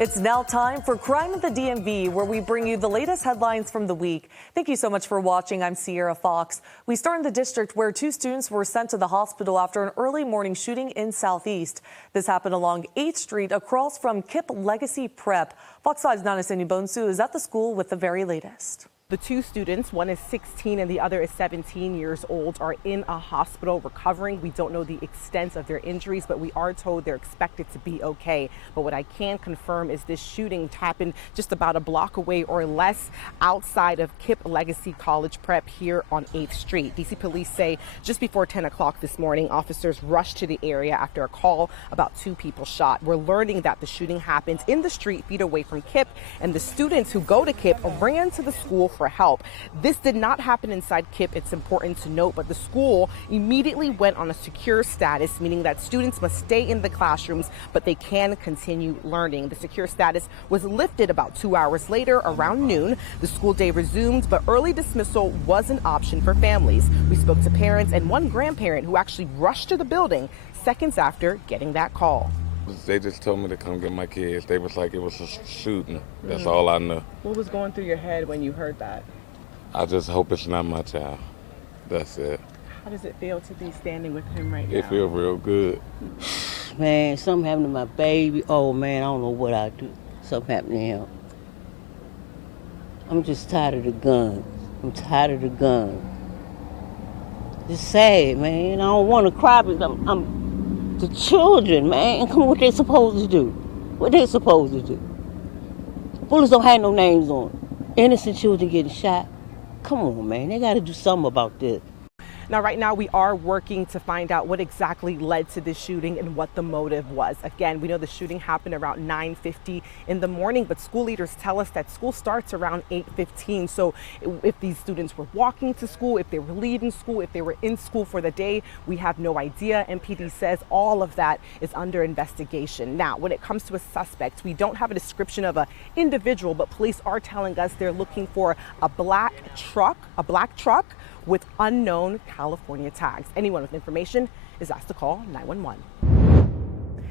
It's now time for Crime at the DMV, where we bring you the latest headlines from the week. Thank you so much for watching. I'm Sierra Fox. We start in the district where 2 students were sent to the hospital after an early morning shooting in Southeast. This happened along 8th Street across from Kip Legacy Prep. Fox 5's Nanasini Bonsu is at the school with the very latest. The 2 students, one is 16 and the other is 17 years old, are in a hospital recovering. We don't know the extent of their injuries, but we are told they're expected to be okay. But what I can confirm is this shooting happened just about a block away or less outside of Kip Legacy College Prep here on 8th Street. DC police say just before 10 o'clock this morning, officers rushed to the area after a call about 2 people shot. We're learning that the shooting happened in the street feet away from Kip, and the students who go to Kip ran to the school for help. This did not happen inside Kip, it's important to note, but the school immediately went on a secure status, meaning that students must stay in the classrooms, but they can continue learning. The secure status was lifted about 2 hours later around noon. The school day resumed, but early dismissal was an option for families. We spoke to parents and one grandparent who actually rushed to the building seconds after getting that call. They just told me to come get my kids. They was like it was a shooting. That's all I know. What was going through your head when you heard that? I just hope it's not my child. That's it. How does it feel to be standing with him right now? It feels real good. Man, something happened to my baby. Oh, man, I don't know what I do. Something happened to him. I'm just tired of the guns. I'm tired of the guns. It's sad, man. I don't want to cry because I'm the children, man. Come on, what they supposed to do? What they supposed to do? Bullets don't have no names on them. Innocent children getting shot. Come on, man. They got to do something about this. Now, right now, we are working to find out what exactly led to this shooting and what the motive was. Again, we know the shooting happened around 9:50 in the morning, but school leaders tell us that school starts around 8:15. So if these students were walking to school, if they were leaving school, if they were in school for the day, we have no idea. MPD says all of that is under investigation. Now, when it comes to a suspect, we don't have a description of an individual, but police are telling us they're looking for a black truck with unknown California tags. Anyone with information is asked to call 911.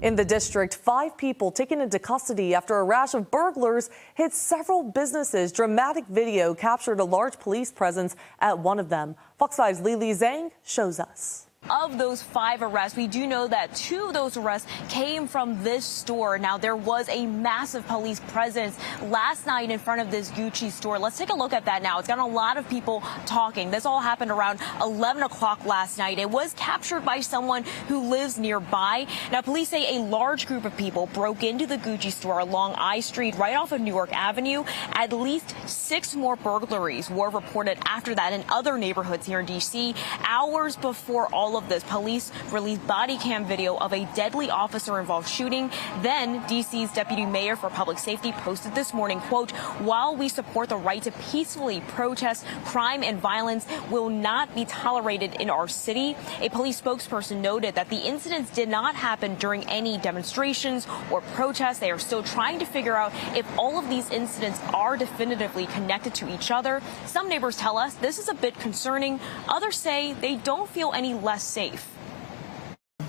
In the district, 5 people taken into custody after a rash of burglars hit several businesses. Dramatic video captured a large police presence at one of them. Fox 5's Lili Zhang shows us. Of those 5 arrests, we do know that 2 of those arrests came from this store. Now, there was a massive police presence last night in front of this Gucci store. Let's take a look at that now. It's got a lot of people talking. This all happened around 11 o'clock last night. It was captured by someone who lives nearby. Now, police say a large group of people broke into the Gucci store along I Street right off of Newark Avenue. At least 6 more burglaries were reported after that in other neighborhoods here in D.C. Hours before all of this, police released body cam video of a deadly officer-involved shooting. Then D.C.'s Deputy Mayor for Public Safety posted this morning, quote, "While we support the right to peacefully protest, crime and violence will not be tolerated in our city." A police spokesperson noted that the incidents did not happen during any demonstrations or protests. They are still trying to figure out if all of these incidents are definitively connected to each other. Some neighbors tell us this is a bit concerning. Others say they don't feel any less safe.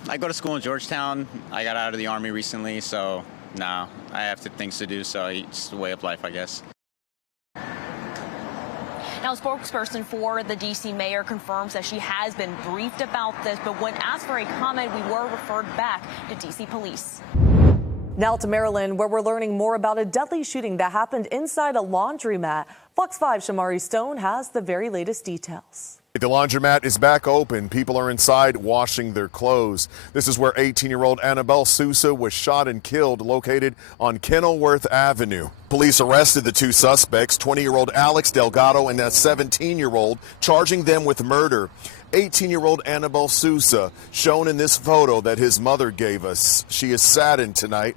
I go to school in Georgetown. I got out of the Army recently, so no, I have things to do, so it's a way of life, I guess. Now, a spokesperson for the D.C. mayor confirms that she has been briefed about this, but when asked for a comment, we were referred back to D.C. police. Now to Maryland, where we're learning more about a deadly shooting that happened inside a laundromat. Fox 5's Shamari Stone has the very latest details. The laundromat is back open. People are inside washing their clothes. This is where 18-year-old Annabelle Sousa was shot and killed, located on Kenilworth Avenue. Police arrested the 2 suspects, 20-year-old Alex Delgado and a 17-year-old, charging them with murder. 18-year-old Annabelle Sousa, shown in this photo that his mother gave us. She is saddened tonight.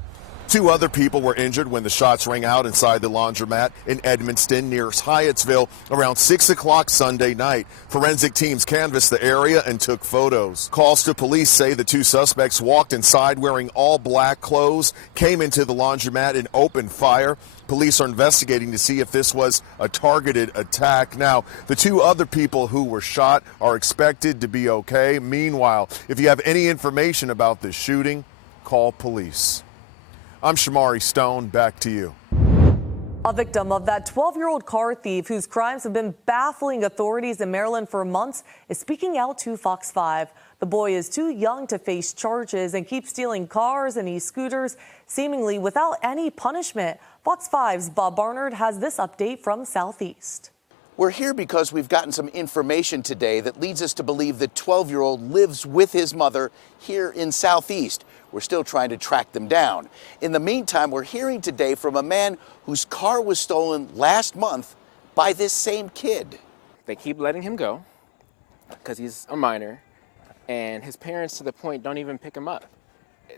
2 other people were injured when the shots rang out inside the laundromat in Edmonston near Hyattsville around 6 o'clock Sunday night. Forensic teams canvassed the area and took photos. Calls to police say the 2 suspects walked inside wearing all black clothes, came into the laundromat and opened fire. Police are investigating to see if this was a targeted attack. Now, the 2 other people who were shot are expected to be okay. Meanwhile, if you have any information about this shooting, call police. I'm Shamari Stone. Back to you. A victim of that 12-year-old car thief whose crimes have been baffling authorities in Maryland for months is speaking out to Fox 5. The boy is too young to face charges and keeps stealing cars and e-scooters, seemingly without any punishment. Fox 5's Bob Barnard has this update from Southeast. We're here because we've gotten some information today that leads us to believe the 12-year-old lives with his mother here in Southeast. We're still trying to track them down. In the meantime, we're hearing today from a man whose car was stolen last month by this same kid. They keep letting him go because he's a minor, and his parents, to the point, don't even pick him up.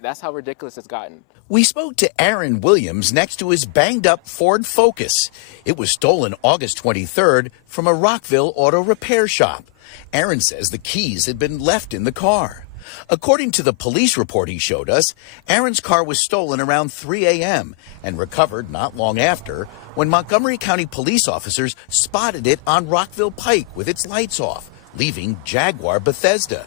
That's how ridiculous it's gotten. We spoke to Aaron Williams next to his banged-up Ford Focus. It was stolen August 23rd from a Rockville auto repair shop. Aaron says the keys had been left in the car. According to the police report he showed us, Aaron's car was stolen around 3 a.m. and recovered not long after when Montgomery County police officers spotted it on Rockville Pike with its lights off, leaving Jaguar Bethesda.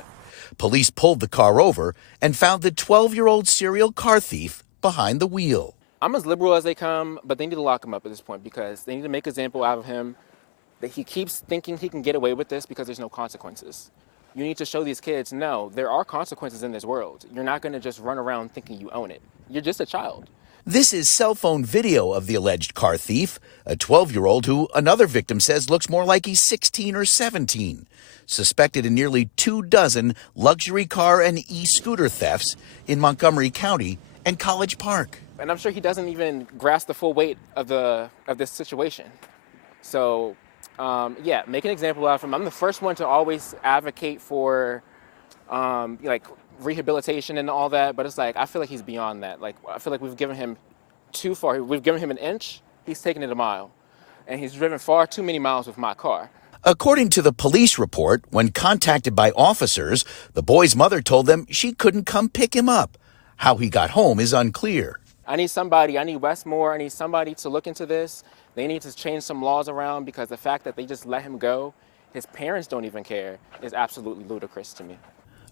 Police pulled the car over and found the 12-year-old serial car thief behind the wheel. I'm as liberal as they come, but they need to lock him up at this point because they need to make an example out of him that he keeps thinking he can get away with this because there's no consequences. You need to show these kids, no, there are consequences in this world. You're not going to just run around thinking you own it. You're just a child. This is cell phone video of the alleged car thief, a 12-year-old who another victim says looks more like he's 16 or 17. Suspected in nearly 24 luxury car and e-scooter thefts in Montgomery County and College Park. And I'm sure he doesn't even grasp the full weight of this situation. So, yeah, make an example out of him. I'm the first one to always advocate for, like, rehabilitation and all that, but it's like, I feel like he's beyond that. Like, I feel like we've given him too far. We've given him an inch, he's taken it a mile. And he's driven far too many miles with my car. According to the police report, when contacted by officers, the boy's mother told them she couldn't come pick him up. How he got home is unclear. I need Westmore, I need somebody to look into this. They need to change some laws around because the fact that they just let him go, his parents don't even care, is absolutely ludicrous to me.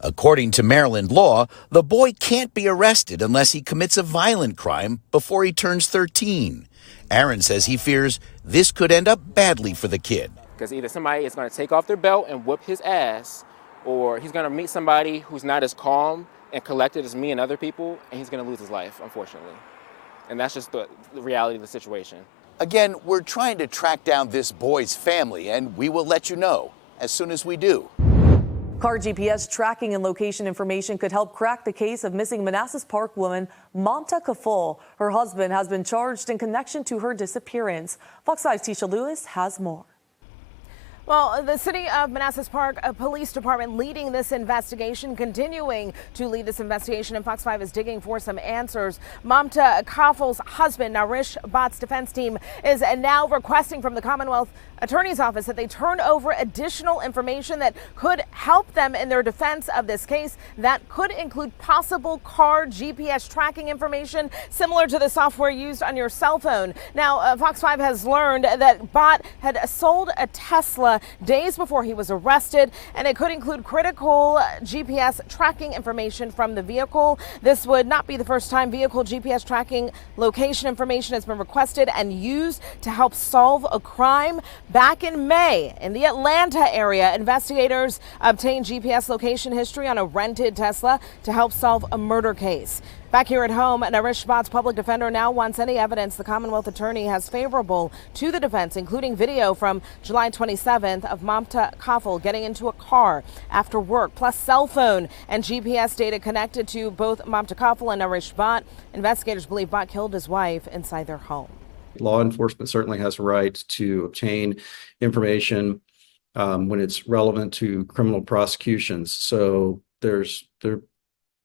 According to Maryland law, the boy can't be arrested unless he commits a violent crime before he turns 13. Aaron says he fears this could end up badly for the kid. Because either somebody is going to take off their belt and whoop his ass, or he's going to meet somebody who's not as calm and collected as me and other people, and he's going to lose his life, unfortunately. And that's just the reality of the situation. Again, we're trying to track down this boy's family, and we will let you know as soon as we do. Car GPS tracking and location information could help crack the case of missing Manassas Park woman Mamta Kafle. Her husband has been charged in connection to her disappearance. Fox 5's Tisha Lewis has more. Well, the city of Manassas Park Police Department leading this investigation, continuing to lead this investigation, and Fox 5 is digging for some answers. Mamta Kafle's husband, Narish Bhatt's defense team, is now requesting from the Commonwealth Attorney's Office that they turn over additional information that could help them in their defense of this case. That could include possible car GPS tracking information similar to the software used on your cell phone. Now, Fox 5 has learned that Bhatt had sold a Tesla days before he was arrested, and it could include critical GPS tracking information from the vehicle. This would not be the first time vehicle GPS tracking location information has been requested and used to help solve a crime. Back in May, in the Atlanta area, investigators obtained GPS location history on a rented Tesla to help solve a murder case. Back here at home, Narish Bhatt's public defender now wants any evidence the Commonwealth Attorney has favorable to the defense, including video from July 27th of Mamta Kafle getting into a car after work, plus cell phone and GPS data connected to both Mamta Kafle and Narish Bhatt. Investigators believe Bhatt killed his wife inside their home. Law enforcement certainly has a right to obtain information when it's relevant to criminal prosecutions. So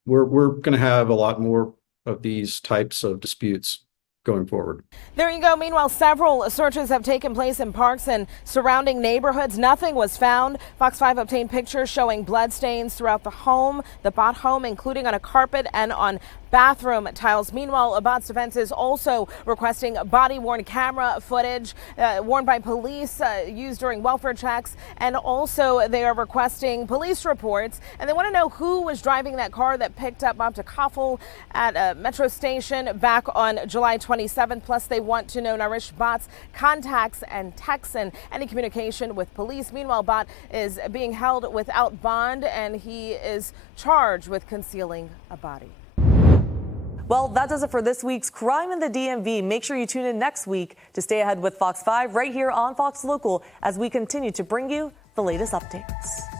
we're going to have a lot more of these types of disputes going forward. There you go. Meanwhile, several searches have taken place in parks and surrounding neighborhoods. Nothing was found. Fox 5 obtained pictures showing bloodstains throughout the home, the Bhatt home, including on a carpet and on bathroom tiles. Meanwhile, Bot's defense is also requesting body-worn camera footage worn by police used during welfare checks, and also they are requesting police reports, and they want to know who was driving that car that picked up Mamta Kafle at a metro station back on July 27th. Plus, they want to know Narish Bot's contacts and texts and any communication with police. Meanwhile, Bot is being held without bond, and he is charged with concealing a body. Well, that does it for this week's Crime in the DMV. Make sure you tune in next week to stay ahead with Fox 5 right here on Fox Local as we continue to bring you the latest updates.